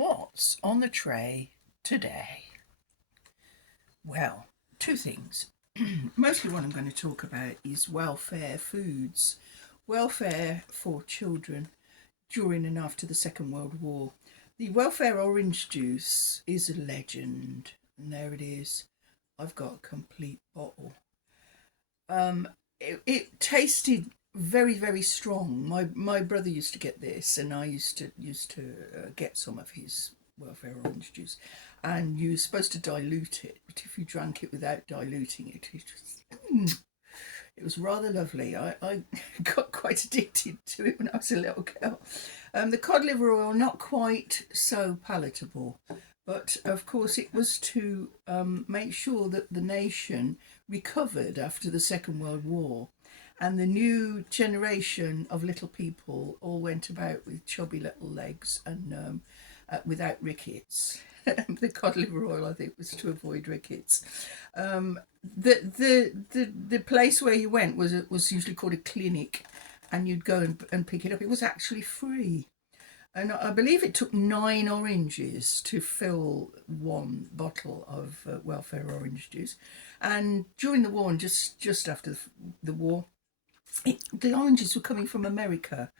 What's on the tray today? Well, two things. Mostly what I'm going to talk about is welfare foods, welfare for children during and after the Second World War. The welfare orange juice is a legend, and there it is. I've got a complete bottle. It tasted very, very strong. My brother used to get this, and I used to get some of his welfare orange juice, and you're supposed to dilute it, but if you drank it without diluting it was rather lovely. I got quite addicted to it when I was a little girl. The cod liver oil, not quite so palatable, but of course it was to make sure that the nation recovered after the Second World War, and the new generation of little people all went about with chubby little legs and without rickets. The cod liver oil, I think, was to avoid rickets. The place where you went was usually called a clinic, and you'd go and pick it up. It was actually free. And I believe it took 9 oranges to fill one bottle of welfare orange juice. And during the war, and just after the war, the oranges were coming from America.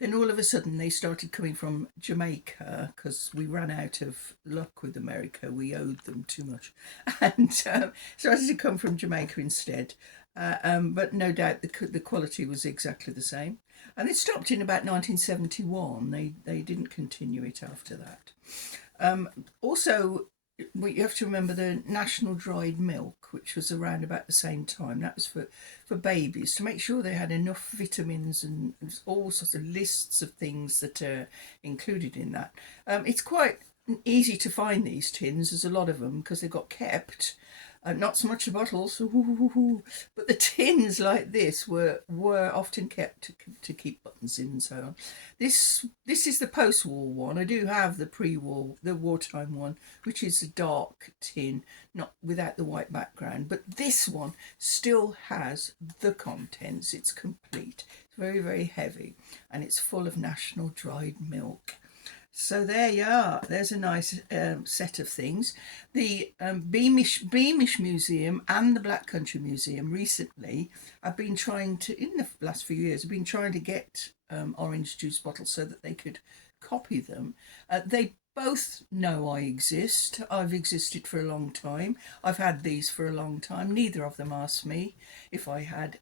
Then all of a sudden they started coming from Jamaica because we ran out of luck with America. We owed them too much, and started to come from Jamaica instead. But no doubt the quality was exactly the same. And it stopped in about 1971. They didn't continue it after that. Also, you have to remember the national dried milk, which was around about the same time. That was for babies, to make sure they had enough vitamins and all sorts of lists of things that are included in that. It's quite easy to find these tins. There's a lot of them because they got kept. Not so much the bottles, but the tins like this were often kept to keep buttons in and so on. This is the post-war one. I do have the pre-war, the wartime one, which is a dark tin, not without the white background. But this one still has the contents. It's complete. It's very, very heavy, and it's full of national dried milk. So there you are. There's a nice set of things. The Beamish Museum and the Black Country Museum recently have been trying to, in the last few years, have been trying to get orange juice bottles so that they could copy them. They both know I exist. I've existed for a long time. I've had these for a long time. Neither of them asked me if I had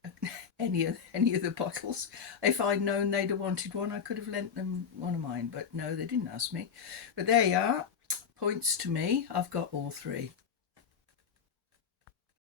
any of the bottles. If I'd known they'd have wanted one, I could have lent them one of mine. But no, they didn't ask me. But there you are. Points to me. I've got all three.